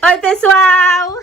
Oi, pessoal!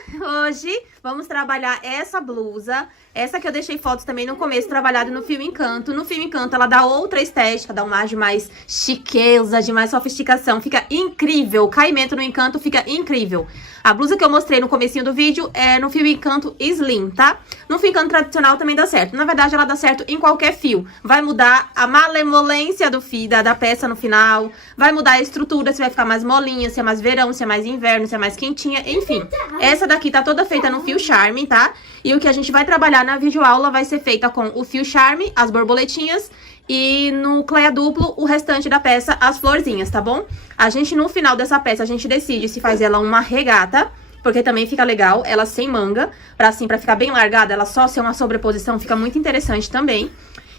Hoje vamos trabalhar essa blusa. Essa que eu deixei fotos também no começo, trabalhada no Fio Encanto. No Fio Encanto, ela dá outra estética, dá uma ar de mais chiqueza, de mais sofisticação. Fica incrível. O caimento no Encanto fica incrível. A blusa que eu mostrei no comecinho do vídeo é no Fio Encanto Slim, tá? No Fio Encanto tradicional também dá certo. Na verdade, ela dá certo em qualquer fio. Vai mudar a malemolência do fio, da peça no final. Vai mudar a estrutura, se vai ficar mais molinha, se é mais verão, se é mais inverno, se é mais quentinha, enfim. Essa daqui tá toda feita no fio Charme, tá? E o que a gente vai trabalhar na videoaula vai ser feita com o fio Charme, as borboletinhas e no cleia duplo o restante da peça, as florzinhas, tá bom? A gente, no final dessa peça, a gente decide se faz ela uma regata, porque também fica legal, ela sem manga, pra ficar bem largada, ela só ser uma sobreposição, fica muito interessante também.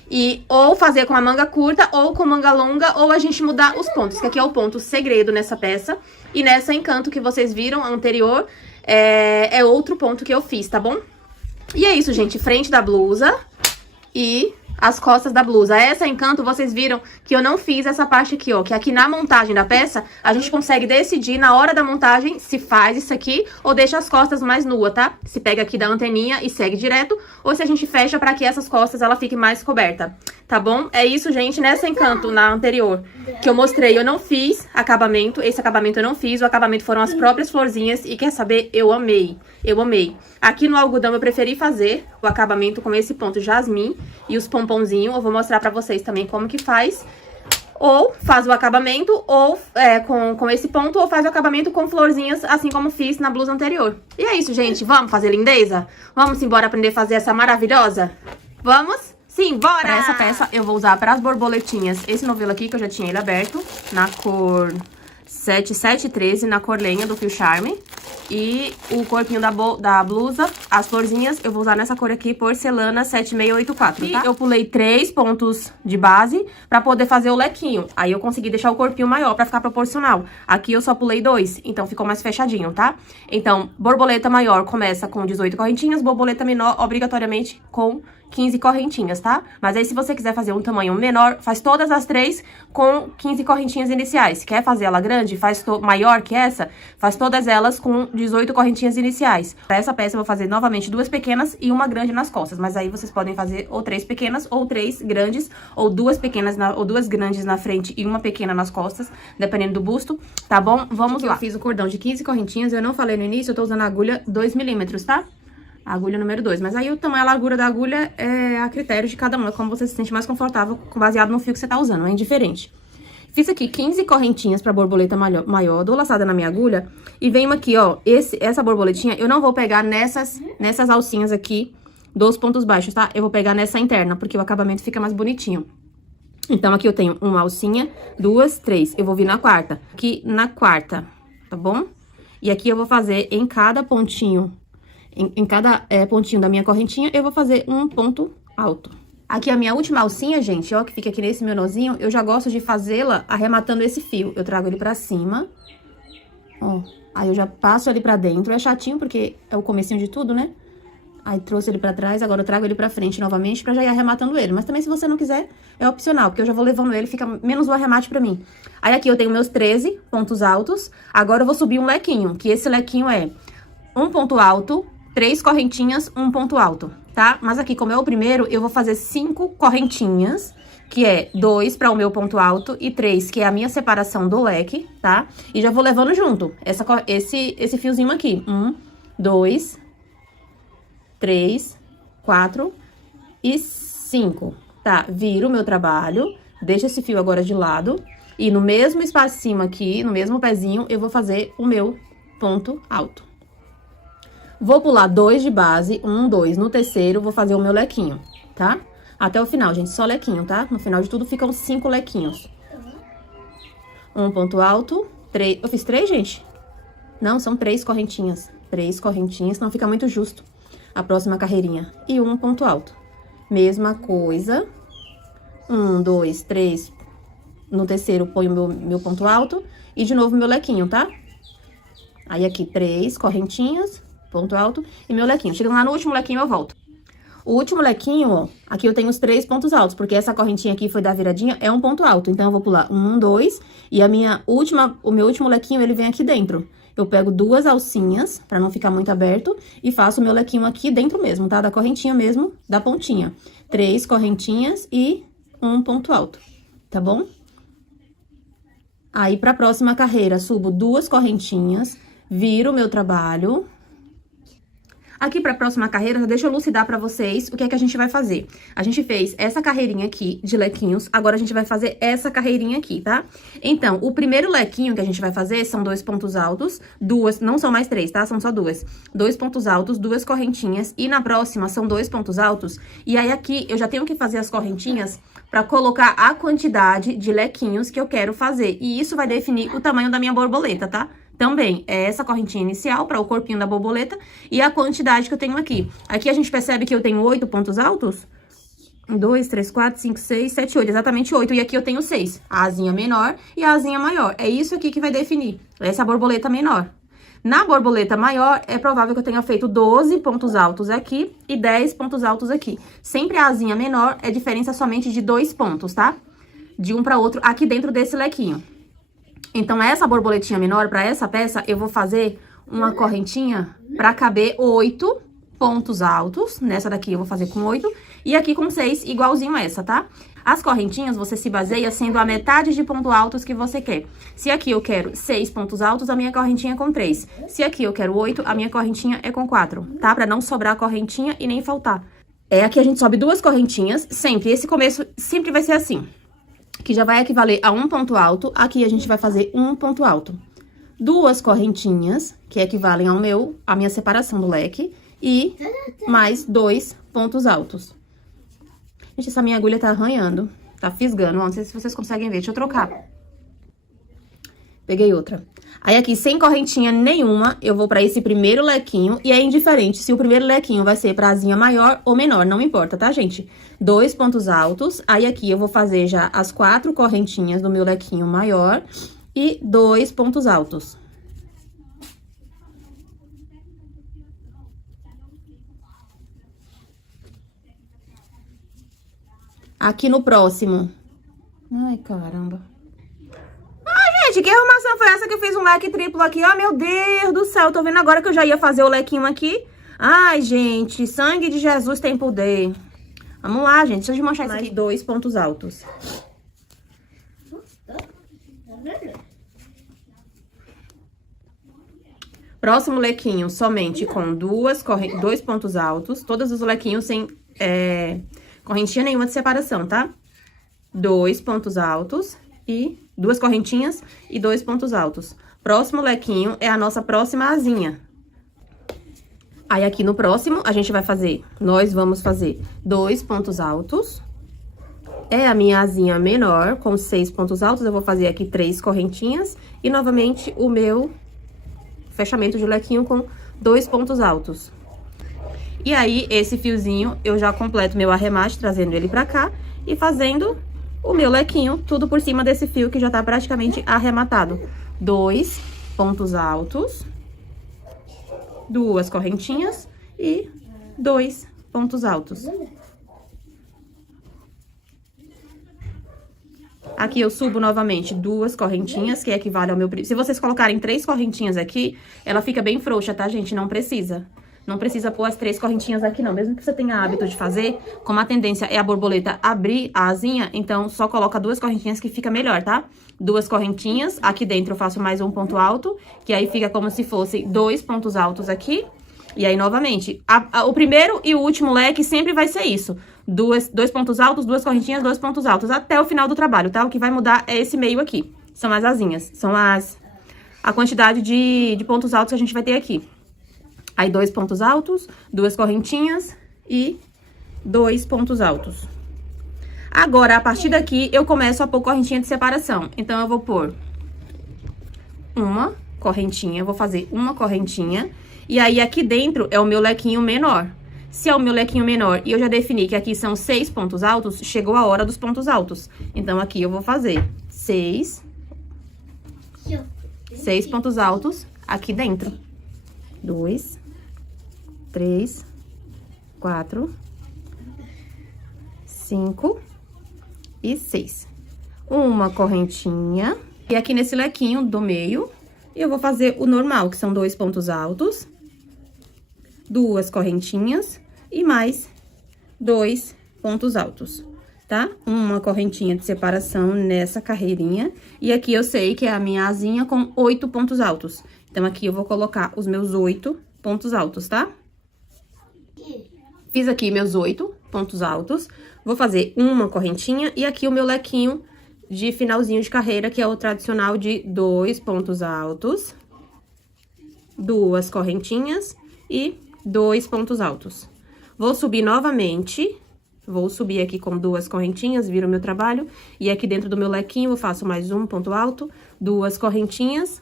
E ou fazer com a manga curta, ou com manga longa, ou a gente mudar os pontos, que aqui é o ponto segredo nessa peça. E nessa Encanto que vocês viram, a anterior, é outro ponto que eu fiz, tá bom? E é isso, gente, frente da blusa e as costas da blusa. Essa Encanto, vocês viram que eu não fiz essa parte aqui, ó. Que aqui na montagem da peça, a gente consegue decidir na hora da montagem se faz isso aqui ou deixa as costas mais nuas, tá? Se pega aqui da anteninha e segue direto, ou se a gente fecha pra que essas costas, ela fique mais coberta, tá bom? É isso, gente. Nessa Encanto, na anterior, que eu mostrei, eu não fiz acabamento. Esse acabamento eu não fiz. O acabamento foram as próprias florzinhas e, quer saber, eu amei. Eu amei. Aqui no algodão eu preferi fazer o acabamento com esse ponto jasmim e os pomponzinhos. Eu vou mostrar pra vocês também como que faz. Ou faz o acabamento ou com esse ponto, ou faz o acabamento com florzinhas, assim como fiz na blusa anterior. E é isso, gente. Vamos fazer lindeza? Vamos embora aprender a fazer essa maravilhosa? Vamos? Sim, bora! Pra essa peça eu vou usar para as borboletinhas esse novelo aqui, que eu já tinha ele aberto, na cor 7713, na cor lenha do Fio Charme. E o corpinho da blusa, as florzinhas, eu vou usar nessa cor aqui, porcelana 7684, tá? E eu pulei 3 pontos de base pra poder fazer o lequinho. Aí eu consegui deixar o corpinho maior pra ficar proporcional. Aqui eu só pulei 2, então ficou mais fechadinho, tá? Então, borboleta maior começa com 18 correntinhas, borboleta menor, obrigatoriamente, com 15 correntinhas, tá? Mas aí, se você quiser fazer um tamanho menor, faz todas as 3 com 15 correntinhas iniciais. Quer fazer ela grande, maior que essa, faz todas elas com 18 correntinhas iniciais. Pra essa peça, eu vou fazer novamente 2 pequenas e uma grande nas costas. Mas aí, vocês podem fazer ou 3 pequenas, ou 3 grandes, ou 2 pequenas, ou 2 grandes na frente e uma pequena nas costas, dependendo do busto, tá bom? Vamos lá. Eu fiz o cordão de 15 correntinhas, eu não falei no início, eu tô usando a agulha 2 milímetros, tá? A agulha número 2, mas aí o tamanho, a largura da agulha é a critério de cada um, é como você se sente mais confortável, baseado no fio que você tá usando, é indiferente. Fiz aqui 15 correntinhas pra borboleta maior, dou laçada na minha agulha, e venho aqui, ó, essa borboletinha, eu não vou pegar nessas alcinhas aqui dos pontos baixos, tá? Eu vou pegar nessa interna, porque o acabamento fica mais bonitinho. Então, aqui eu tenho uma alcinha, 2, 3, eu vou vir na quarta, aqui na quarta, tá bom? E aqui eu vou fazer em cada pontinho, em cada pontinho da minha correntinha, eu vou fazer um ponto alto. Aqui a minha última alcinha, gente, ó, que fica aqui nesse meu nozinho, eu já gosto de fazê-la arrematando esse fio. Eu trago ele pra cima, ó, aí eu já passo ele pra dentro. É chatinho porque é o comecinho de tudo, né? Aí trouxe ele pra trás, agora eu trago ele pra frente novamente pra já ir arrematando ele. Mas também, se você não quiser, é opcional, porque eu já vou levando ele, fica menos o arremate pra mim. Aí aqui eu tenho meus 13 pontos altos, agora eu vou subir um lequinho, que esse lequinho é um ponto alto, 3 correntinhas, um ponto alto, tá? Mas aqui, como é o primeiro, eu vou fazer 5 correntinhas, que é 2 para o meu ponto alto e 3, que é a minha separação do leque, tá? E já vou levando junto esse fiozinho aqui. 1, 2, 3, 4 e 5, tá? Viro o meu trabalho, deixo esse fio agora de lado e no mesmo espacinho aqui, no mesmo pezinho, eu vou fazer o meu ponto alto. Vou pular 2 de base, 1, 2. No terceiro, vou fazer o meu lequinho, tá? Até o final, gente, só lequinho, tá? No final de tudo, ficam 5 lequinhos. Um ponto alto, 3... Eu fiz 3, gente? Não, são 3 correntinhas. 3 correntinhas, não fica muito justo a próxima carreirinha. E um ponto alto. Mesma coisa. 1, 2, 3. No terceiro, ponho meu ponto alto. E de novo, meu lequinho, tá? Aí, aqui, 3 correntinhas, ponto alto e meu lequinho. Chegando lá no último lequinho, eu volto. O último lequinho, ó, aqui eu tenho os 3 pontos altos, porque essa correntinha aqui foi da viradinha, é um ponto alto. Então, eu vou pular 1, 2, e o meu último lequinho, ele vem aqui dentro. eu pego 2 alcinhas, pra não ficar muito aberto, e faço o meu lequinho aqui dentro mesmo, tá? Da correntinha mesmo, da pontinha. 3 correntinhas e um ponto alto, tá bom? Aí, pra próxima carreira, subo 2 correntinhas, viro o meu trabalho. Aqui pra próxima carreira, deixa eu elucidar pra vocês o que é que a gente vai fazer. A gente fez essa carreirinha aqui de lequinhos, agora a gente vai fazer essa carreirinha aqui, tá? Então, o primeiro lequinho que a gente vai fazer são 2 pontos altos, não são mais 3, tá? São só 2. 2 pontos altos, 2 correntinhas, e na próxima são 2 pontos altos. E aí aqui eu já tenho que fazer as correntinhas pra colocar a quantidade de lequinhos que eu quero fazer. E isso vai definir o tamanho da minha borboleta, tá? Também, é essa correntinha inicial para o corpinho da borboleta e a quantidade que eu tenho aqui. Aqui a gente percebe que eu tenho 8 pontos altos. 1, 2, 3, 4, 5, 6, 7, 8. Exatamente 8. E aqui eu tenho 6. A asinha menor e a asinha maior. É isso aqui que vai definir. Essa é a borboleta menor. Na borboleta maior, é provável que eu tenha feito 12 pontos altos aqui e 10 pontos altos aqui. Sempre a asinha menor é diferença somente de 2 pontos, tá? De um para outro aqui dentro desse lequinho. Então, essa borboletinha menor, para essa peça, eu vou fazer uma correntinha para caber 8 pontos altos. Nessa daqui eu vou fazer com 8 e aqui com 6, igualzinho essa, tá? As correntinhas, você se baseia sendo a metade de pontos altos que você quer. Se aqui eu quero 6 pontos altos, a minha correntinha é com 3. Se aqui eu quero 8, a minha correntinha é com 4, tá? Para não sobrar a correntinha e nem faltar. Aqui a gente sobe 2 correntinhas, sempre. Esse começo sempre vai ser assim. Que já vai equivaler a um ponto alto. Aqui a gente vai fazer um ponto alto. 2 correntinhas, que equivalem à minha separação do leque. E mais 2 pontos altos. Gente, essa minha agulha tá arranhando. Tá fisgando. Ó, não sei se vocês conseguem ver. Deixa eu trocar. Peguei outra. Aí aqui, sem correntinha nenhuma, eu vou pra esse primeiro lequinho. E é indiferente se o primeiro lequinho vai ser pra asinha maior ou menor. Não importa, tá, gente? 2 pontos altos. Aí aqui eu vou fazer já as 4 correntinhas do meu lequinho maior. E 2 pontos altos. Aqui no próximo. Ai, caramba. Gente, que arrumação foi essa que eu fiz um leque triplo aqui? Ó, meu Deus do céu, tô vendo agora que eu já ia fazer o lequinho aqui. Ai, gente, sangue de Jesus tem poder. Vamos lá, gente, deixa eu desmanchar isso aqui. 2 pontos altos. Próximo lequinho, somente com 2 pontos altos. Todos os lequinhos sem correntinha nenhuma de separação, tá? 2 pontos altos e 2 correntinhas e 2 pontos altos. Próximo lequinho é a nossa próxima asinha. Aí, aqui no próximo, nós vamos fazer 2 pontos altos. É a minha asinha menor, com 6 pontos altos. Eu vou fazer aqui 3 correntinhas. E, novamente, o meu fechamento de lequinho com 2 pontos altos. E aí, esse fiozinho, eu já completo meu arremate, trazendo ele pra cá. E fazendo o meu lequinho, tudo por cima desse fio que já tá praticamente arrematado. 2 pontos altos. 2 correntinhas e 2 pontos altos. Aqui eu subo novamente 2 correntinhas, que equivale ao meu... Se vocês colocarem 3 correntinhas aqui, ela fica bem frouxa, tá, gente? Não precisa. Não precisa pôr as 3 correntinhas aqui, não. Mesmo que você tenha hábito de fazer, como a tendência é a borboleta abrir a asinha, então só coloca 2 correntinhas que fica melhor, tá? 2 correntinhas, aqui dentro eu faço mais um ponto alto, que aí fica como se fosse 2 pontos altos aqui. E aí, novamente, o primeiro e o último leque sempre vai ser isso. 2 pontos altos, 2 correntinhas, 2 pontos altos, até o final do trabalho, tá? O que vai mudar é esse meio aqui. São as asinhas, são a quantidade de pontos altos que a gente vai ter aqui. Aí, 2 pontos altos, 2 correntinhas e 2 pontos altos. Agora, a partir daqui, eu começo a pôr correntinha de separação. Então, eu vou pôr uma correntinha, vou fazer uma correntinha. E aí, aqui dentro é o meu lequinho menor. Se é o meu lequinho menor e eu já defini que aqui são 6 pontos altos, chegou a hora dos pontos altos. Então, aqui eu vou fazer 6 pontos altos aqui dentro. 2, 3, 4, 5 e 6. Uma correntinha. E aqui nesse lequinho do meio, E eu vou fazer o normal, que são 2 pontos altos, 2 correntinhas e mais 2 pontos altos, tá? Uma correntinha de separação nessa carreirinha. E aqui eu sei que é a minha asinha com 8 pontos altos. Então, aqui eu vou colocar os meus 8 pontos altos, tá? Fiz aqui meus 8 pontos altos. Vou fazer uma correntinha e aqui o meu lequinho de finalzinho de carreira, que é o tradicional de 2 pontos altos, 2 correntinhas e 2 pontos altos. Vou subir novamente, vou subir aqui com 2 correntinhas, viro o meu trabalho, e aqui dentro do meu lequinho eu faço mais um ponto alto, 2 correntinhas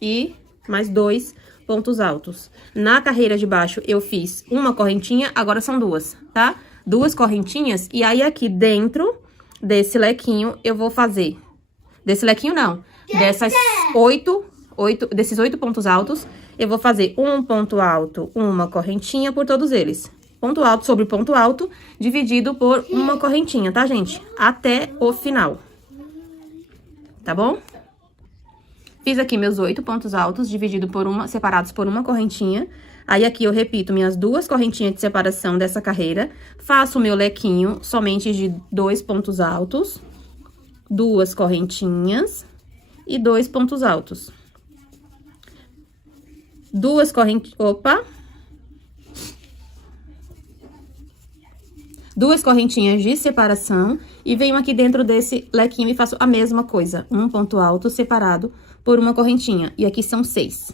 e mais 2 pontos altos. Na carreira de baixo eu fiz uma correntinha, agora são 2, tá? 2 correntinhas, e aí aqui dentro desse lequinho eu vou fazer, desse lequinho não, desses 8 pontos altos, eu vou fazer um ponto alto, uma correntinha por todos eles. Ponto alto sobre ponto alto, dividido por uma correntinha, tá, gente? Até o final. Tá bom? Fiz aqui meus 8 pontos altos, separados por uma correntinha. Aí, aqui eu repito minhas 2 correntinhas de separação dessa carreira. Faço o meu lequinho somente de 2 pontos altos, 2 correntinhas e 2 pontos altos. 2 correntinhas de separação e venho aqui dentro desse lequinho e faço a mesma coisa. Um ponto alto separado por uma correntinha. E aqui são 6.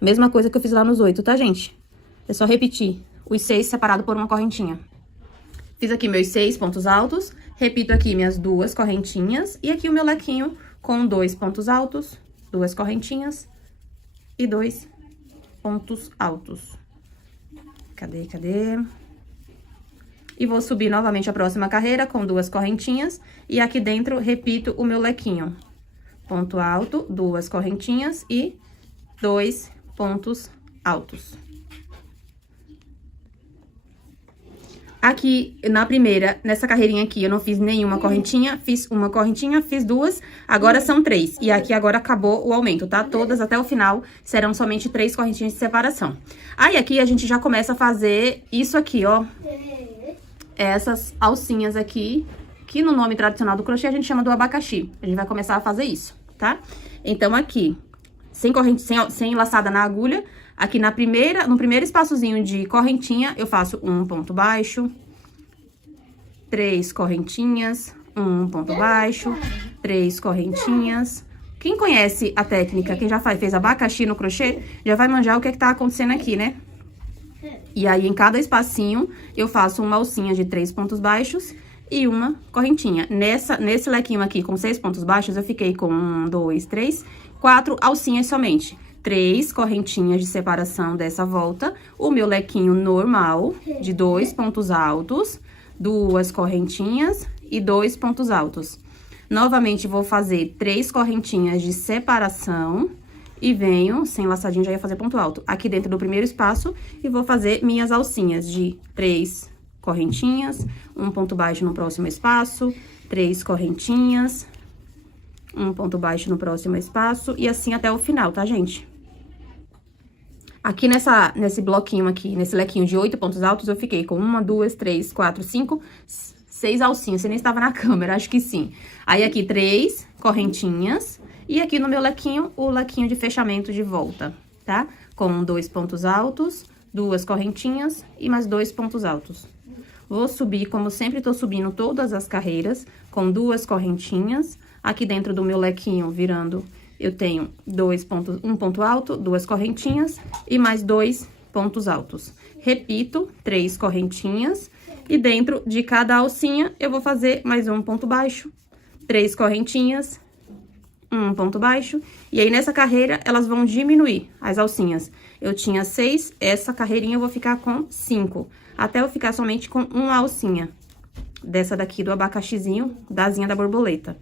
Mesma coisa que eu fiz lá nos 8, tá, gente? É só repetir os 6 separados por uma correntinha. Fiz aqui meus 6 pontos altos, repito aqui minhas 2 correntinhas e aqui o meu lequinho com 2 pontos altos, 2 correntinhas e 2 pontos altos. Cadê? E vou subir novamente a próxima carreira com 2 correntinhas e aqui dentro repito o meu lequinho. Ponto alto, 2 correntinhas e 2 pontos altos. Aqui, nessa carreirinha aqui, eu não fiz nenhuma correntinha, fiz uma correntinha, fiz 2, agora são 3. E aqui agora acabou o aumento, tá? Todas até o final serão somente 3 correntinhas de separação. Aí, aqui a gente já começa a fazer isso aqui, ó. Essas alcinhas aqui, que no nome tradicional do crochê a gente chama do abacaxi. A gente vai começar a fazer isso, tá? Então, aqui, sem laçada na agulha, aqui no primeiro espaçozinho de correntinha, eu faço um ponto baixo, 3 correntinhas, um ponto baixo, 3 correntinhas. Quem conhece a técnica, quem já fez abacaxi no crochê, já vai manjar o que tá acontecendo aqui, né? E aí, em cada espacinho, eu faço uma alcinha de 3 pontos baixos e uma correntinha. Nesse lequinho aqui, com 6 pontos baixos, eu fiquei com 1, 2, 3, 4 alcinhas somente. 3 correntinhas de separação dessa volta. O meu lequinho normal, de 2 pontos altos, 2 correntinhas e 2 pontos altos. Novamente, vou fazer 3 correntinhas de separação e venho, sem laçadinho, já ia fazer ponto alto, aqui dentro do primeiro espaço e vou fazer minhas alcinhas de 3 correntinhas, um ponto baixo no próximo espaço, 3 correntinhas, um ponto baixo no próximo espaço e assim até o final, tá, gente? Aqui nesse bloquinho aqui, nesse lequinho de 8 pontos altos, eu fiquei com 1, 2, 3, 4, 5, 6 alcinhas. Você nem estava na câmera, acho que sim. Aí, aqui, 3 correntinhas. E aqui no meu lequinho, o lequinho de fechamento de volta, tá? Com 2 pontos altos, 2 correntinhas e mais 2 pontos altos. Vou subir, como sempre tô subindo todas as carreiras, com 2 correntinhas. Aqui dentro do meu lequinho, virando, eu tenho um ponto alto, 2 correntinhas e mais 2 pontos altos. Repito, 3 correntinhas e dentro de cada alcinha eu vou fazer mais um ponto baixo, 3 correntinhas, um ponto baixo. E aí, nessa carreira, elas vão diminuir as alcinhas. Eu tinha 6, essa carreirinha eu vou ficar com 5, até eu ficar somente com uma alcinha. Dessa daqui do abacaxizinho, da asinha da borboleta.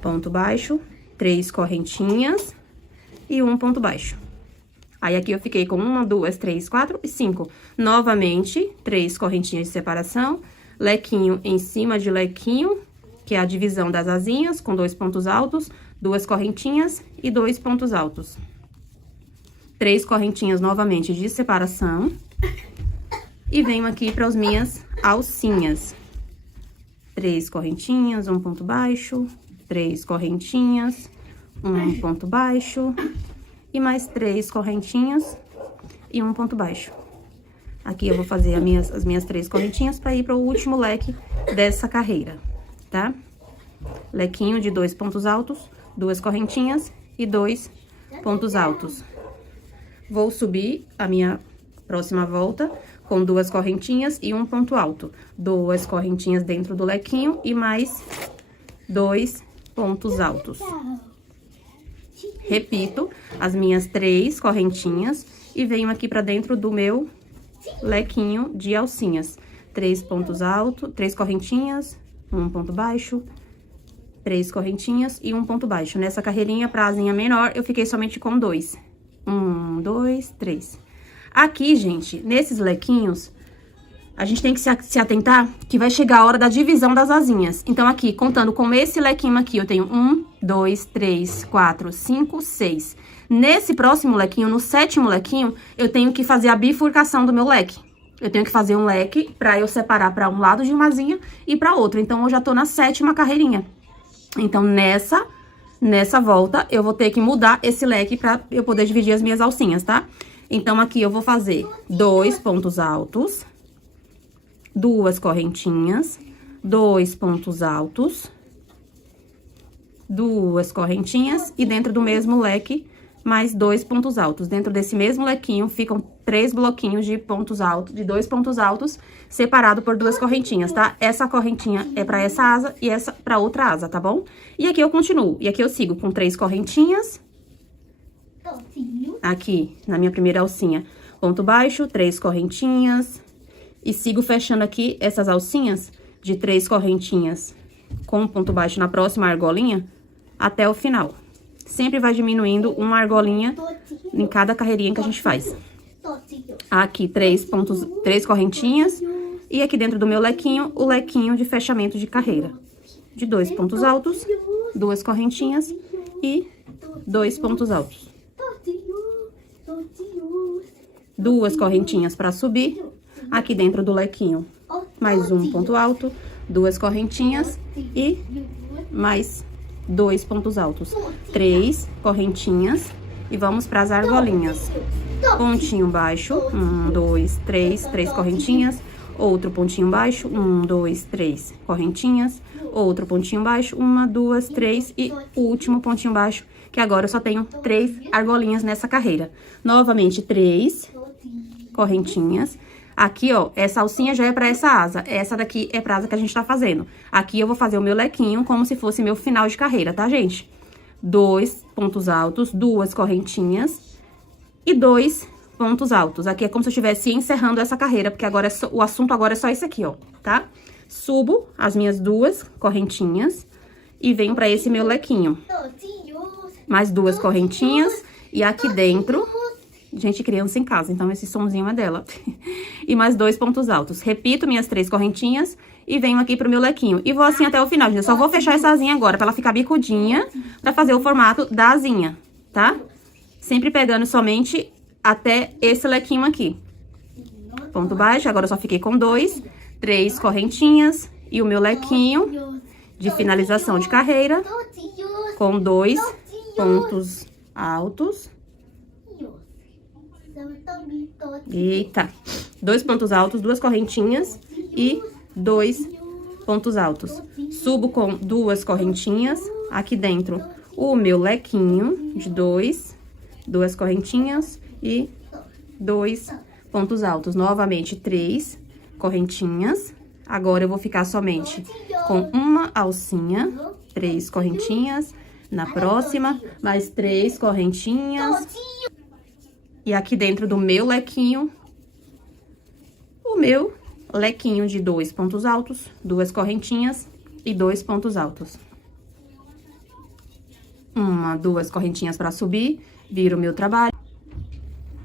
Ponto baixo, 3 correntinhas e um ponto baixo. Aí, aqui eu fiquei com 1, 2, 3, 4 e 5. Novamente, 3 correntinhas de separação, lequinho em cima de lequinho, que é a divisão das asinhas, com 2 pontos altos, duas correntinhas e 2 pontos altos. 3 correntinhas novamente de separação. E venho aqui para as minhas alcinhas. 3 correntinhas, 1 ponto baixo, 3 correntinhas, 1 ponto baixo, e mais 3 correntinhas e 1 ponto baixo. Aqui eu vou fazer as minhas 3 correntinhas para ir para o último leque dessa carreira, tá? Lequinho de 2 pontos altos, 2 correntinhas e 2 pontos altos. Vou subir a minha próxima volta com 2 correntinhas e 1 ponto alto. 2 correntinhas dentro do lequinho e mais 2 pontos altos. Repito as minhas 3 correntinhas e venho aqui pra dentro do meu lequinho de alcinhas. 3 pontos altos, 3 correntinhas, 1 ponto baixo, 3 correntinhas e 1 ponto baixo. Nessa carreirinha, pra asinha menor, eu fiquei somente com 2. 1, 2, 3. Aqui, gente, nesses lequinhos, a gente tem que se atentar que vai chegar a hora da divisão das asinhas. Então, aqui, contando com esse lequinho aqui, eu tenho 1, 2, 3, 4, 5, 6. Nesse próximo lequinho, no 7º lequinho, eu tenho que fazer a bifurcação do meu leque. Eu tenho que fazer um leque pra eu separar pra um lado de uma asinha e pra outro. Então, eu já tô na 7ª carreirinha. Então, nessa volta, eu vou ter que mudar esse leque pra eu poder dividir as minhas alcinhas, tá? Então, aqui eu vou fazer 2 pontos altos, 2 correntinhas, 2 pontos altos, 2 correntinhas e dentro do mesmo leque, mais 2 pontos altos. Dentro desse mesmo lequinho, ficam 3 bloquinhos de pontos altos, de 2 pontos altos, separado por 2 correntinhas, tá? Essa correntinha é pra essa asa e essa pra outra asa, tá bom? E aqui eu continuo. E aqui eu sigo com 3 correntinhas. Aqui, na minha primeira alcinha, ponto baixo, 3 correntinhas. E sigo fechando aqui essas alcinhas de 3 correntinhas com ponto baixo na próxima argolinha até o final. Sempre vai diminuindo uma argolinha em cada carreirinha que a gente faz. Aqui, 3 correntinhas. E aqui dentro do meu lequinho, o lequinho de fechamento de carreira. De 2 pontos altos, 2 correntinhas e 2 pontos altos. 2 correntinhas para subir. Aqui dentro do lequinho, mais 1 ponto alto, 2 correntinhas e mais 2 pontos altos. 3 correntinhas e vamos para as argolinhas. Pontinho baixo, 1, 2, 3, 3 correntinhas. Outro pontinho baixo, 1, 2, 3 correntinhas. Outro pontinho baixo, 1, 2, 3 e o último pontinho baixo, que agora eu só tenho 3 argolinhas nessa carreira. Novamente, 3 correntinhas. Aqui, ó, essa alcinha já é pra essa asa. Essa daqui é pra asa que a gente tá fazendo. Aqui eu vou fazer o meu lequinho como se fosse meu final de carreira, tá, gente? 2 pontos altos, 2 correntinhas e 2 pontos altos. Aqui é como se eu estivesse encerrando essa carreira, porque agora o assunto agora é só esse aqui, ó, tá? Subo as minhas 2 correntinhas e venho pra esse meu lequinho. Mais 2 correntinhas e aqui dentro... Gente, criança em casa, então esse sonzinho é dela. E mais 2 pontos altos. Repito minhas 3 correntinhas e venho aqui pro meu lequinho. E vou assim até o final, gente. Eu só vou fechar essa asinha agora, pra ela ficar bicudinha, pra fazer o formato da asinha, tá? Sempre pegando somente até esse lequinho aqui. Ponto baixo, agora eu só fiquei com 2, 3 correntinhas e o meu lequinho de finalização de carreira com 2 pontos altos. Eita! 2 pontos altos, 2 correntinhas e 2 pontos altos. Subo com 2 correntinhas, aqui dentro o meu lequinho de 2 correntinhas e 2 pontos altos. Novamente, 3 correntinhas. Agora eu vou ficar somente com uma alcinha, 3 correntinhas. Na próxima, mais 3 correntinhas. E aqui dentro do meu lequinho, o meu lequinho de 2 pontos altos, 2 correntinhas e 2 pontos altos. 1, 2 correntinhas para subir, viro o meu trabalho.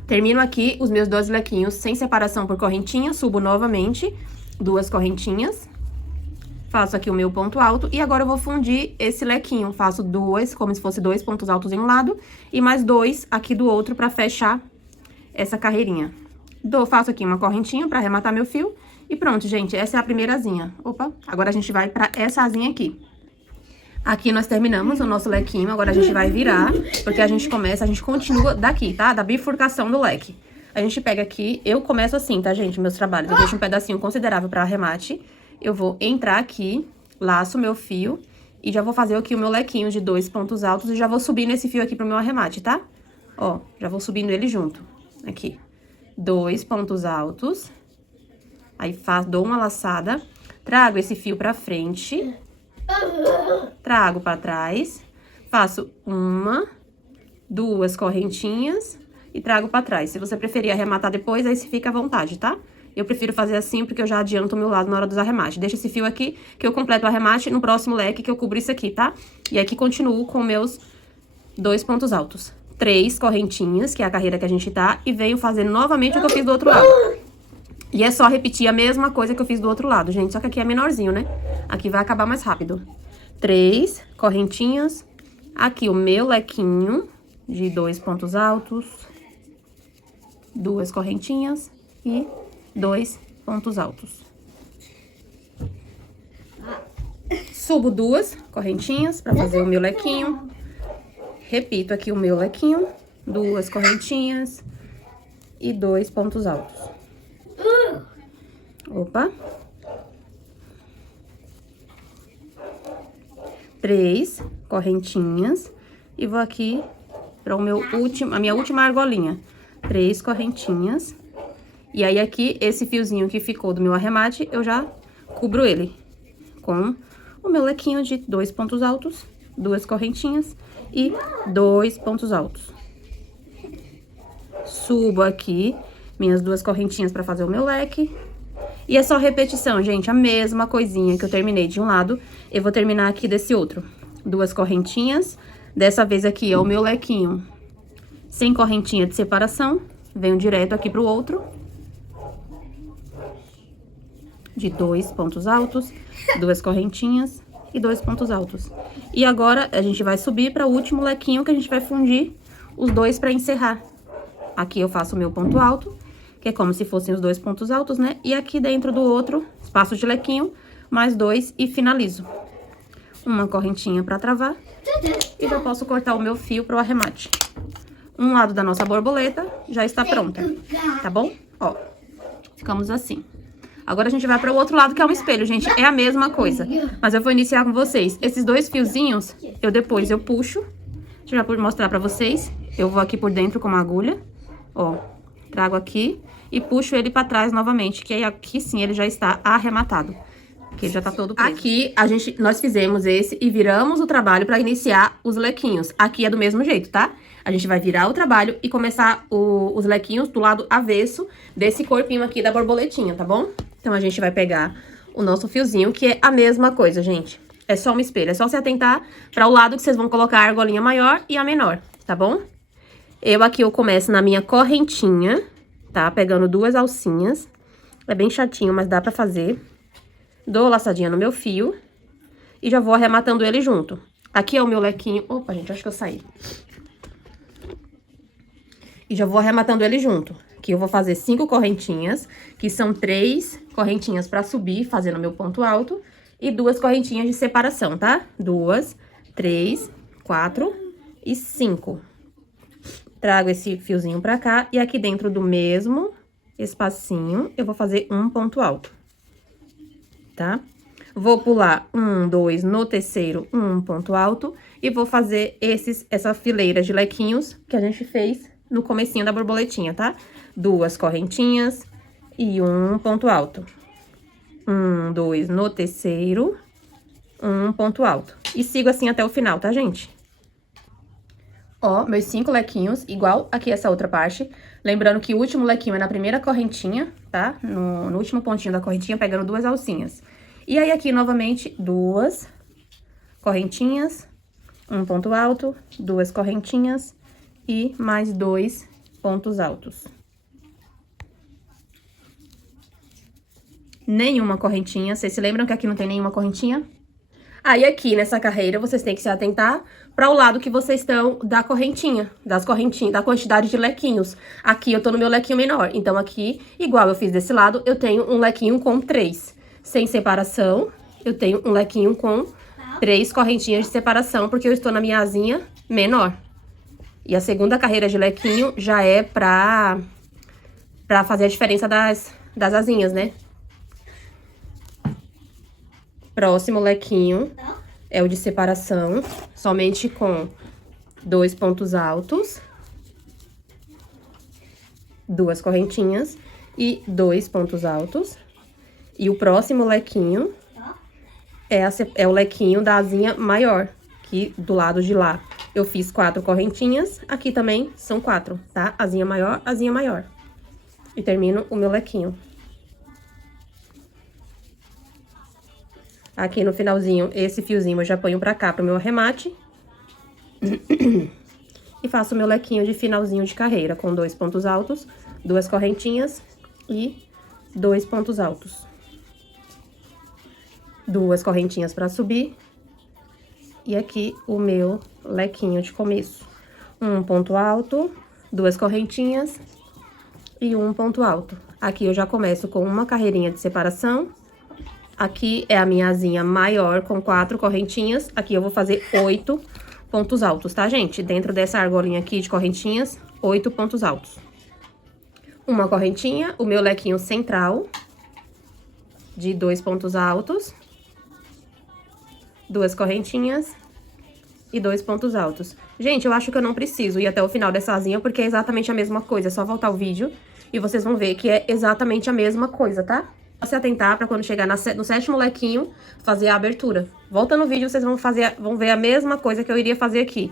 Termino aqui os meus 2 lequinhos sem separação por correntinha, subo novamente 2 correntinhas. Faço aqui o meu ponto alto e agora eu vou fundir esse lequinho. Faço dois, como se fosse 2 pontos altos em um lado e mais 2 aqui do outro pra fechar essa carreirinha. Faço aqui uma correntinha pra arrematar meu fio e pronto, gente, essa é a primeira asinha. Opa, agora a gente vai pra essa asinha aqui. Aqui nós terminamos o nosso lequinho, agora a gente vai virar, porque a gente continua daqui, tá? Da bifurcação do leque. A gente pega aqui, eu começo assim, tá, gente, meus trabalhos. Eu deixo um pedacinho considerável pra arremate. Eu vou entrar aqui, laço meu fio e já vou fazer aqui o meu lequinho de 2 pontos altos e já vou subir nesse fio aqui pro meu arremate, tá? Ó, já vou subindo ele junto, aqui. 2 pontos altos. Aí dou uma laçada, trago esse fio pra frente, trago pra trás, faço 1, 2 correntinhas e trago pra trás. Se você preferir arrematar depois, aí você fica à vontade, tá? Eu prefiro fazer assim porque eu já adianto o meu lado na hora dos arremates. Deixa esse fio aqui que eu completo o arremate no próximo leque que eu cubro isso aqui, tá? E aqui continuo com meus 2 pontos altos. 3 correntinhas, que é a carreira que a gente tá, e venho fazendo novamente o que eu fiz do outro lado. E é só repetir a mesma coisa que eu fiz do outro lado, gente, só que aqui é menorzinho, né? Aqui vai acabar mais rápido. 3 correntinhas, aqui o meu lequinho de 2 pontos altos, 2 correntinhas e 2 pontos altos. Subo 2 correntinhas pra fazer o meu lequinho. Repito aqui o meu lequinho, 2 correntinhas e 2 pontos altos. Opa. 3 correntinhas e vou aqui para a minha última argolinha. 3 correntinhas. E aí aqui, esse fiozinho que ficou do meu arremate, eu já cubro ele com o meu lequinho de 2 pontos altos, 2 correntinhas e 2 pontos altos. Subo aqui minhas 2 correntinhas para fazer o meu leque. E é só repetição, gente, a mesma coisinha que eu terminei de um lado, eu vou terminar aqui desse outro. 2 correntinhas, dessa vez aqui é o meu lequinho sem correntinha de separação, venho direto aqui pro outro. De 2 pontos altos, 2 correntinhas e 2 pontos altos. E agora, a gente vai subir para o último lequinho que a gente vai fundir os dois para encerrar. Aqui eu faço o meu ponto alto, que é como se fossem os 2 pontos altos, né? E aqui dentro do outro, espaço de lequinho, mais 2 e finalizo. Uma correntinha para travar e já posso cortar o meu fio para o arremate. Um lado da nossa borboleta já está pronta, tá bom? Ó, ficamos assim. Agora a gente vai para o outro lado, que é um espelho, gente. É a mesma coisa, mas eu vou iniciar com vocês. Esses 2 fiozinhos, depois eu puxo. Deixa eu já mostrar para vocês. Eu vou aqui por dentro com uma agulha, ó. Trago aqui e puxo ele para trás novamente, que aí aqui sim ele já está arrematado. Aqui já tá todo preso. Aqui nós fizemos esse e viramos o trabalho para iniciar os lequinhos. Aqui é do mesmo jeito, tá? A gente vai virar o trabalho e começar os lequinhos do lado avesso desse corpinho aqui da borboletinha, tá bom? Então, a gente vai pegar o nosso fiozinho, que é a mesma coisa, gente. É só um espelho, é só se atentar para o lado que vocês vão colocar a argolinha maior e a menor, tá bom? Eu começo na minha correntinha, tá? Pegando 2 alcinhas. É bem chatinho, mas dá pra fazer. Dou laçadinha no meu fio e já vou arrematando ele junto. Aqui é o meu lequinho... Opa, gente, acho que eu saí. E já vou arrematando ele junto. Aqui eu vou fazer 5 correntinhas, que são 3 correntinhas pra subir, fazendo meu ponto alto, e 2 correntinhas de separação, tá? 2, 3, 4 e 5. Trago esse fiozinho pra cá, e aqui dentro do mesmo espacinho, eu vou fazer um ponto alto, tá? Vou pular 1, 2, no terceiro, um ponto alto, e vou fazer essa fileira de lequinhos que a gente fez no comecinho da borboletinha, tá? 2 correntinhas e um ponto alto. 1, 2, no terceiro, um ponto alto. E sigo assim até o final, tá, gente? Ó, meus 5 lequinhos, igual aqui essa outra parte. Lembrando que o último lequinho é na primeira correntinha, tá? No último pontinho da correntinha, pegando 2 alcinhas. E aí, aqui, novamente, 2 correntinhas, um ponto alto, 2 correntinhas e mais 2 pontos altos. nenhuma correntinha. Vocês se lembram que aqui não tem nenhuma correntinha? Aí aqui nessa carreira vocês têm que se atentar para o lado que vocês estão da correntinha, da quantidade de lequinhos. Aqui eu tô no meu lequinho menor, então aqui, igual eu fiz desse lado, eu tenho um lequinho com 3. Sem separação, eu tenho um lequinho com 3 correntinhas de separação, porque eu estou na minha asinha menor. E a segunda carreira de lequinho já é pra fazer a diferença das asinhas, né? Próximo lequinho é o de separação, somente com 2 pontos altos, 2 correntinhas e 2 pontos altos. E o próximo lequinho é o lequinho da asinha maior, que do lado de lá eu fiz 4 correntinhas, aqui também são 4, tá? Asinha maior, asinha maior. E termino o meu lequinho. Aqui no finalzinho, esse fiozinho eu já ponho pra cá pro meu arremate. E faço o meu lequinho de finalzinho de carreira, com 2 pontos altos, 2 correntinhas e 2 pontos altos. 2 correntinhas pra subir. E aqui o meu lequinho de começo. 1 ponto alto, 2 correntinhas e 1 ponto alto. Aqui eu já começo com uma carreirinha de separação. Aqui é a minha asinha maior com 4 correntinhas. Aqui eu vou fazer 8 pontos altos, tá, gente? Dentro dessa argolinha aqui de correntinhas, 8 pontos altos. Uma correntinha, o meu lequinho central de 2 pontos altos. 2 correntinhas e 2 pontos altos. Gente, eu acho que eu não preciso ir até o final dessa asinha, porque é exatamente a mesma coisa. É só voltar o vídeo e vocês vão ver que é exatamente a mesma coisa, tá? Se atentar pra quando chegar no 7º lequinho, fazer a abertura. Volta no vídeo, vocês vão ver a mesma coisa que eu iria fazer aqui.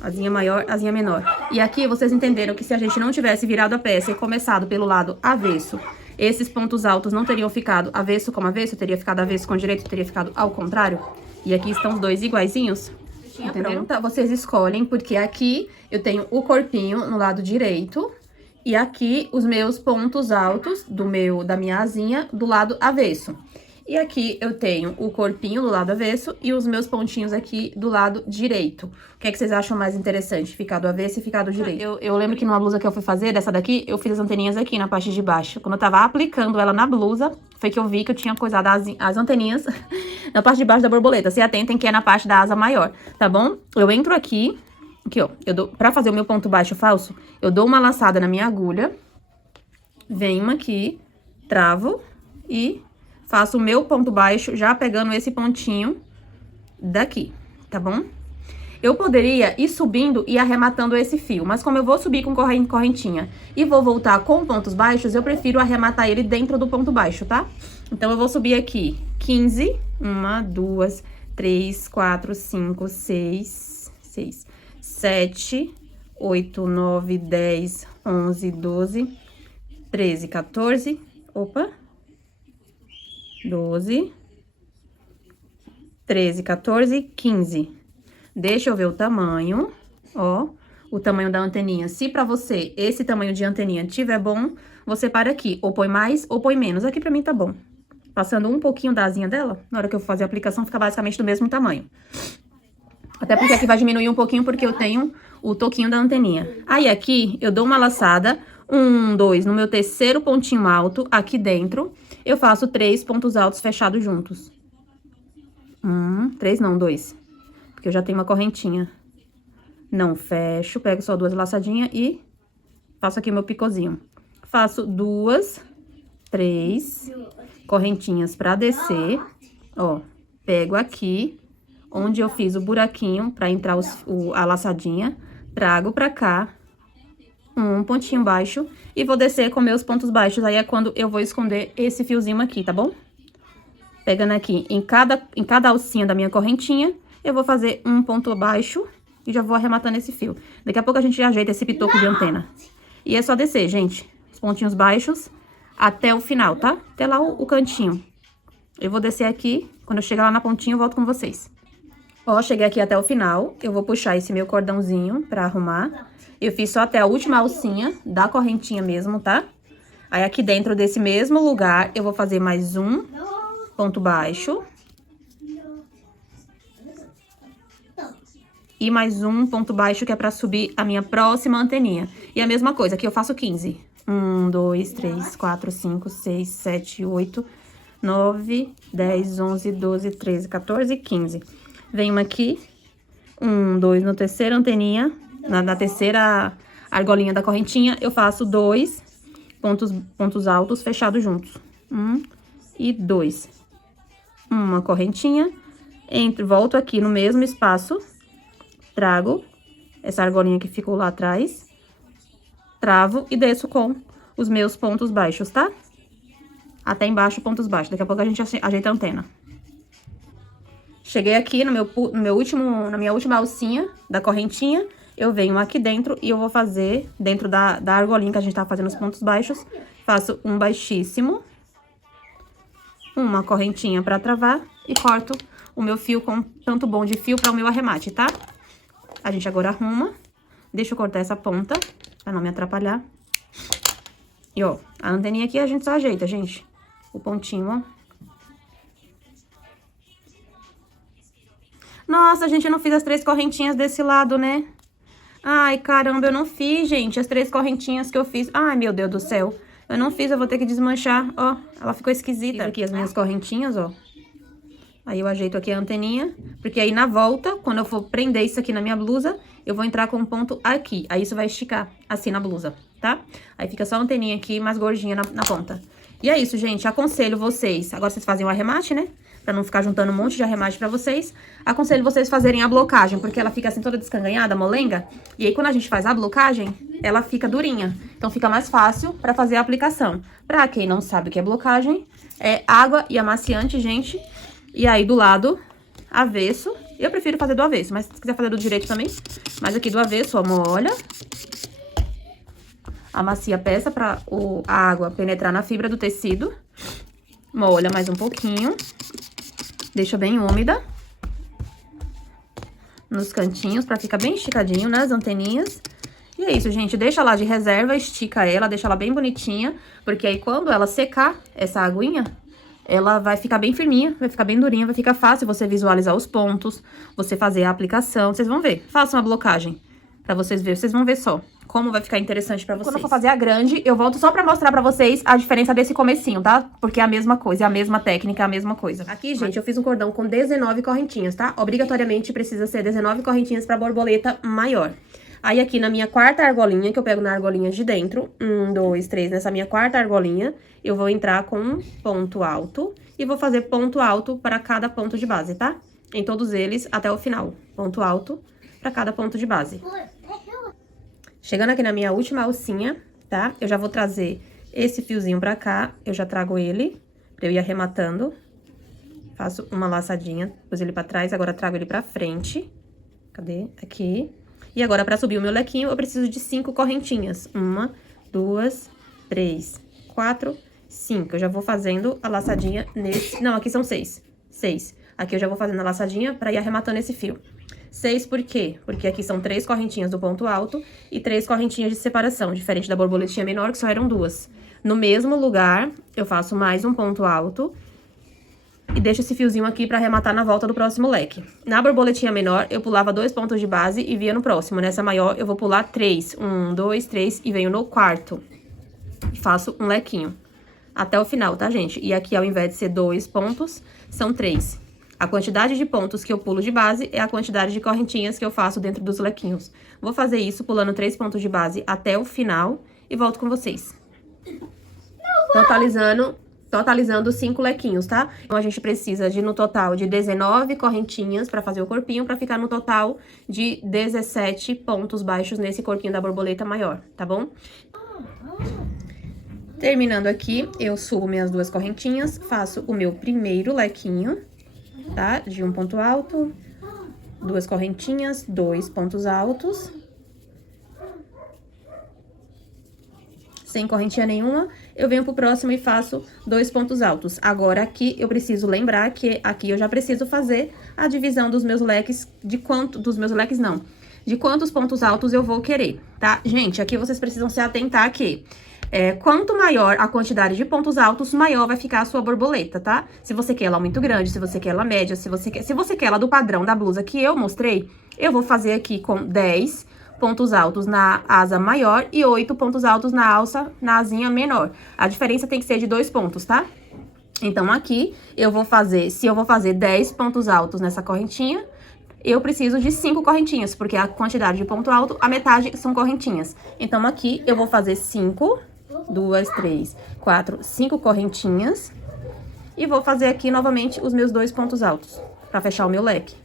Asinha maior, asinha menor. E aqui vocês entenderam que se a gente não tivesse virado a peça e começado pelo lado avesso, esses pontos altos não teriam ficado avesso com avesso, teria ficado avesso com direito, teria ficado ao contrário. E aqui estão os dois iguaizinhos. Pronta, vocês escolhem, porque aqui eu tenho o corpinho no lado direito. E aqui, os meus pontos altos da minha asinha do lado avesso. E aqui, eu tenho o corpinho do lado avesso e os meus pontinhos aqui do lado direito. O que é que vocês acham mais interessante? Ficar do avesso e ficar do direito? Eu lembro que numa blusa que eu fui fazer, dessa daqui, eu fiz as anteninhas aqui na parte de baixo. Quando eu tava aplicando ela na blusa, foi que eu vi que eu tinha coisado as anteninhas na parte de baixo da borboleta. Se atentem que é na parte da asa maior, tá bom? Eu entro aqui... Aqui, ó, pra fazer o meu ponto baixo falso, eu dou uma laçada na minha agulha, venho aqui, travo e faço o meu ponto baixo já pegando esse pontinho daqui, tá bom? Eu poderia ir subindo e arrematando esse fio, mas como eu vou subir com correntinha e vou voltar com pontos baixos, eu prefiro arrematar ele dentro do ponto baixo, tá? Então, eu vou subir aqui 15, 1, 2, 3, 4, 5, 6, 7, 8, 9, 10, 11, 12, 13, 14, opa, 12, 13, 14, 15. Deixa eu ver o tamanho, ó, o tamanho da anteninha. Se pra você esse tamanho de anteninha tiver bom, você para aqui, ou põe mais ou põe menos. Aqui pra mim tá bom. Passando um pouquinho da asinha dela, na hora que eu for fazer a aplicação, fica basicamente do mesmo tamanho. Até porque aqui vai diminuir um pouquinho, porque eu tenho o toquinho da anteninha. Aí, aqui, eu dou uma laçada, 1, 2, no meu terceiro pontinho alto, aqui dentro, eu faço 3 pontos altos fechados juntos. 3 não, 2. Porque eu já tenho uma correntinha. Não fecho, pego só 2 laçadinhas e faço aqui meu picôzinho. Faço 2, 3 correntinhas pra descer, ó, pego aqui... Onde eu fiz o buraquinho pra entrar a laçadinha, trago pra cá, um pontinho baixo, e vou descer com meus pontos baixos. Aí é quando eu vou esconder esse fiozinho aqui, tá bom? Pegando aqui em cada alcinha da minha correntinha, eu vou fazer um ponto baixo e já vou arrematando esse fio. Daqui a pouco a gente já ajeita esse pitoco de antena. E é só descer, gente, os pontinhos baixos até o final, tá? Até lá o cantinho. Eu vou descer aqui, quando eu chegar lá na pontinha eu volto com vocês. Ó, cheguei aqui até o final, eu vou puxar esse meu cordãozinho pra arrumar. Eu fiz só até a última alcinha da correntinha mesmo, tá? Aí, aqui dentro desse mesmo lugar, eu vou fazer mais um ponto baixo. E mais um ponto baixo, que é pra subir a minha próxima anteninha. E a mesma coisa, aqui eu faço 15. 1, 2, 3, 4, 5, 6, 7, 8, 9, 10, 11, 12, 13, 14, 15. Venho aqui, 1, 2, na terceira anteninha, na terceira argolinha da correntinha, eu faço 2 pontos altos fechados juntos. 1 e 2. Uma correntinha, volto aqui no mesmo espaço, trago essa argolinha que ficou lá atrás, travo e desço com os meus pontos baixos, tá? Até embaixo, pontos baixos. Daqui a pouco a gente ajeita a antena. Cheguei aqui na minha última alcinha da correntinha, eu venho aqui dentro e eu vou fazer, dentro da argolinha que a gente tá fazendo os pontos baixos, faço um baixíssimo, uma correntinha pra travar e corto o meu fio com tanto bom de fio para o meu arremate, tá? A gente agora arruma, deixa eu cortar essa ponta, pra não me atrapalhar. E, ó, a anteninha aqui a gente só ajeita, gente. O pontinho, ó. Nossa, gente, eu não fiz as 3 correntinhas desse lado, né? Ai, caramba, eu não fiz, gente, as 3 correntinhas que eu fiz. Ai, meu Deus do céu. Eu não fiz, eu vou ter que desmanchar, ó. Ela ficou esquisita. Fiz aqui as minhas correntinhas, ó. Aí eu ajeito aqui a anteninha, porque aí na volta, quando eu for prender isso aqui na minha blusa, eu vou entrar com um ponto aqui. Aí isso vai esticar assim na blusa, tá? Aí fica só a anteninha aqui, mais gordinha na ponta. E é isso, gente. Aconselho vocês, agora vocês fazem o arremate, né? Pra não ficar juntando um monte de arremate pra vocês. Aconselho vocês fazerem a blocagem, porque ela fica assim toda descanganhada, molenga. E aí quando a gente faz a blocagem, ela fica durinha. Então fica mais fácil pra fazer a aplicação. Pra quem não sabe o que é blocagem, é água e amaciante, gente. E aí, do lado avesso, eu prefiro fazer do avesso, mas se quiser fazer do direito também. Mas aqui do avesso, ó, molha. Amacia a peça pra a água penetrar na fibra do tecido. Molha mais um pouquinho. Deixa bem úmida. Nos cantinhos, pra ficar bem esticadinho nas anteninhas. E é isso, gente. Deixa lá de reserva, estica ela, deixa ela bem bonitinha. Porque aí, quando ela secar, essa aguinha, ela vai ficar bem firminha, vai ficar bem durinha, vai ficar fácil você visualizar os pontos, você fazer a aplicação. Vocês vão ver. Façam a blocagem pra vocês verem. Vocês vão ver só como vai ficar interessante pra vocês. Quando eu for fazer a grande, eu volto só pra mostrar pra vocês a diferença desse comecinho, tá? Porque é a mesma coisa, é a mesma técnica, é a mesma coisa. Aqui, gente, eu fiz um cordão com 19 correntinhas, tá? Obrigatoriamente precisa ser 19 correntinhas pra borboleta maior. Aí, aqui na minha quarta argolinha, que eu pego na argolinha de dentro, 1, 2, 3, nessa minha quarta argolinha, eu vou entrar com um ponto alto e vou fazer ponto alto para cada ponto de base, tá? Em todos eles até o final. Ponto alto para cada ponto de base. Chegando aqui na minha última alcinha, tá? Eu já vou trazer esse fiozinho pra cá, eu já trago ele, pra eu ir arrematando. Faço uma laçadinha, pus ele pra trás, agora trago ele pra frente. Cadê? Aqui. E agora, pra subir o meu lequinho, eu preciso de 5 correntinhas. 1, 2, 3, 4, 5. Eu já vou fazendo a laçadinha nesse... Não, aqui são 6. 6. Aqui eu já vou fazendo a laçadinha pra ir arrematando esse fio. 6 por quê? Porque aqui são 3 correntinhas do ponto alto e 3 correntinhas de separação, diferente da borboletinha menor, que só eram 2. No mesmo lugar, eu faço mais um ponto alto e deixo esse fiozinho aqui pra arrematar na volta do próximo leque. Na borboletinha menor, eu pulava 2 pontos de base e via no próximo. Nessa maior, eu vou pular 3. 1, 2, 3 e venho no quarto. E faço um lequinho. Até o final, tá, gente? E aqui, ao invés de ser 2 pontos, são 3. A quantidade de pontos que eu pulo de base é a quantidade de correntinhas que eu faço dentro dos lequinhos. Vou fazer isso pulando 3 pontos de base até o final e volto com vocês. Totalizando 5 lequinhos, tá? Então, a gente precisa de, no total, de 19 correntinhas pra fazer o corpinho, pra ficar no total de 17 pontos baixos nesse corpinho da borboleta maior, tá bom? Terminando aqui, eu subo minhas 2 correntinhas, faço o meu primeiro lequinho, tá? De um ponto alto, 2 correntinhas, 2 pontos altos. Sem correntinha nenhuma, eu venho pro próximo e faço 2 pontos altos. Agora, aqui, eu preciso lembrar que aqui eu já preciso fazer a divisão dos meus leques, de quantos pontos altos eu vou querer, tá? Gente, aqui vocês precisam se atentar que Quanto maior a quantidade de pontos altos, maior vai ficar a sua borboleta, tá? Se você quer ela muito grande, se você quer ela média, se você quer ela do padrão da blusa que eu mostrei, eu vou fazer aqui com 10 pontos altos na asa maior e 8 pontos altos na asinha menor. A diferença tem que ser de 2 pontos, tá? Então, aqui, se eu vou fazer 10 pontos altos nessa correntinha, eu preciso de 5 correntinhas, porque a quantidade de ponto alto, a metade são correntinhas. Então, aqui, eu vou fazer 5, 2, 3, 4, 5 correntinhas. E vou fazer aqui, novamente, os meus 2 pontos altos, pra fechar o meu leque.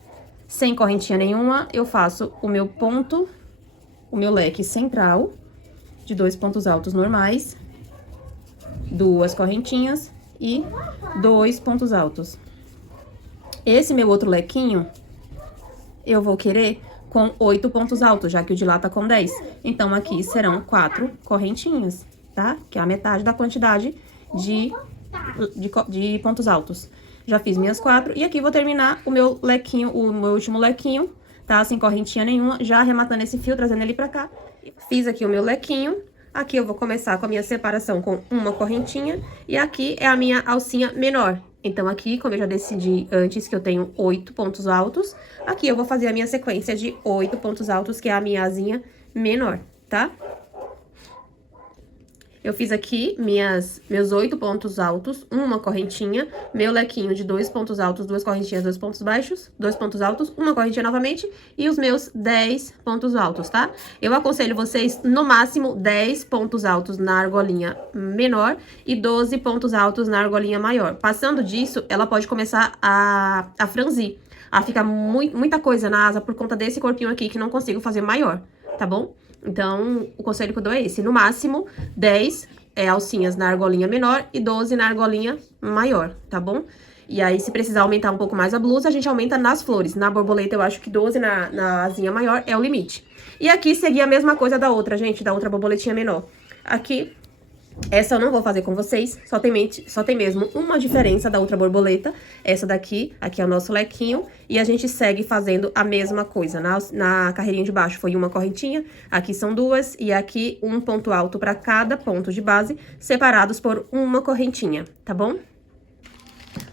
Sem correntinha nenhuma, eu faço o meu leque central, de 2 pontos altos normais, 2 correntinhas e 2 pontos altos. Esse meu outro lequinho, eu vou querer com 8 pontos altos, já que o de lá tá com 10. Então, aqui serão 4 correntinhas, tá? Que é a metade da quantidade de pontos altos. Já fiz minhas 4 e aqui vou terminar o meu lequinho, o meu último lequinho, tá? Sem correntinha nenhuma, já arrematando esse fio, trazendo ele pra cá. Fiz aqui o meu lequinho. Aqui eu vou começar com a minha separação com uma correntinha. E aqui é a minha alcinha menor. Então, aqui, como eu já decidi antes que eu tenho 8 pontos altos, aqui eu vou fazer a minha sequência de 8 pontos altos, que é a minha asinha menor, tá? Eu fiz aqui meus 8 pontos altos, uma correntinha, meu lequinho de 2 pontos altos, 2 correntinhas, 2 pontos baixos, 2 pontos altos, uma correntinha novamente e os meus 10 pontos altos, tá? Eu aconselho vocês, no máximo, 10 pontos altos na argolinha menor e 12 pontos altos na argolinha maior. Passando disso, ela pode começar a franzir, a ficar muita coisa na asa por conta desse corpinho aqui que não consigo fazer maior, tá bom? Então, o conselho que eu dou é esse. No máximo, 10 alcinhas na argolinha menor e 12 na argolinha maior, tá bom? E aí, se precisar aumentar um pouco mais a blusa, a gente aumenta nas flores. Na borboleta, eu acho que 12 na asinha maior é o limite. E aqui, seria a mesma coisa da outra, gente, da outra borboletinha menor. Aqui, essa eu não vou fazer com vocês, só tem mesmo uma diferença da outra borboleta. Essa daqui, aqui é o nosso lequinho, e a gente segue fazendo a mesma coisa. Na carreirinha de baixo foi uma correntinha, aqui são 2, e aqui um ponto alto para cada ponto de base, separados por uma correntinha, tá bom?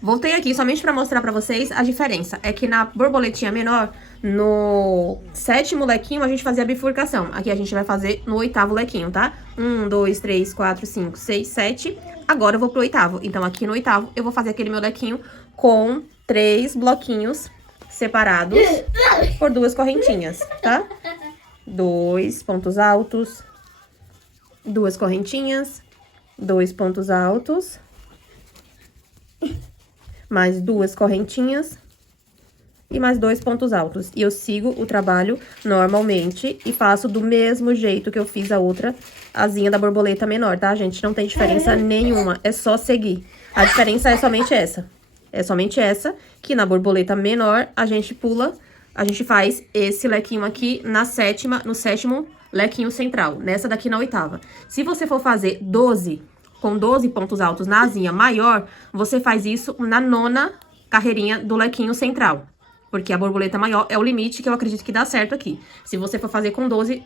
Voltei aqui somente para mostrar para vocês a diferença. É que na borboletinha menor, no 7º lequinho, a gente fazia a bifurcação. Aqui a gente vai fazer no 8º lequinho, tá? 1, 2, 3, 4, 5, 6, 7. Agora eu vou pro 8º. Então, aqui no 8º, eu vou fazer aquele meu lequinho com 3 bloquinhos separados por 2 correntinhas, tá? 2 pontos altos, 2 correntinhas, 2 pontos altos, mais 2 correntinhas e mais 2 pontos altos. E eu sigo o trabalho normalmente e faço do mesmo jeito que eu fiz a outra asinha da borboleta menor, tá, gente? Não tem diferença nenhuma, é só seguir. A diferença é somente essa. É somente essa, que na borboleta menor a gente faz esse lequinho aqui no 7º lequinho central. Nessa daqui na 8ª. Se você for fazer 12... com 12 pontos altos na asinha maior, você faz isso na 9ª carreirinha do lequinho central. Porque a borboleta maior é o limite que eu acredito que dá certo aqui. Se você for fazer com 12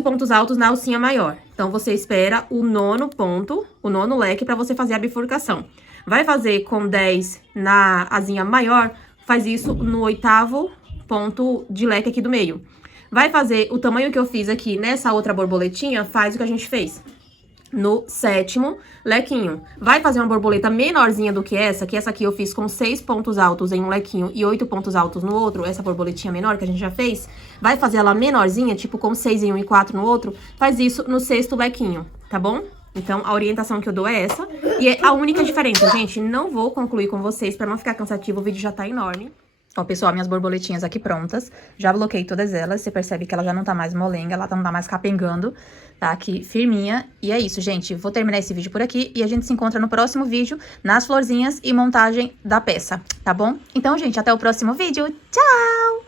pontos altos na alcinha maior. Então, você espera o 9º ponto, o 9º leque, pra você fazer a bifurcação. Vai fazer com 10 na asinha maior, faz isso no 8º ponto de leque aqui do meio. Vai fazer o tamanho que eu fiz aqui nessa outra borboletinha, faz o que a gente fez no 7º lequinho. Vai fazer uma borboleta menorzinha do que essa aqui eu fiz com 6 pontos altos em um lequinho e 8 pontos altos no outro, essa borboletinha menor que a gente já fez. Vai fazer ela menorzinha, tipo com 6 em um e 4 no outro, faz isso no 6º lequinho, tá bom? Então, a orientação que eu dou é essa. E é a única diferença, gente. Não vou concluir com vocês pra não ficar cansativo, o vídeo já tá enorme. Ó, pessoal, minhas borboletinhas aqui prontas. Já bloqueei todas elas. Você percebe que ela já não tá mais molenga, ela não tá mais capengando. Tá aqui firminha. E é isso, gente. Vou terminar esse vídeo por aqui e a gente se encontra no próximo vídeo, nas florzinhas e montagem da peça, tá bom? Então, gente, até o próximo vídeo. Tchau!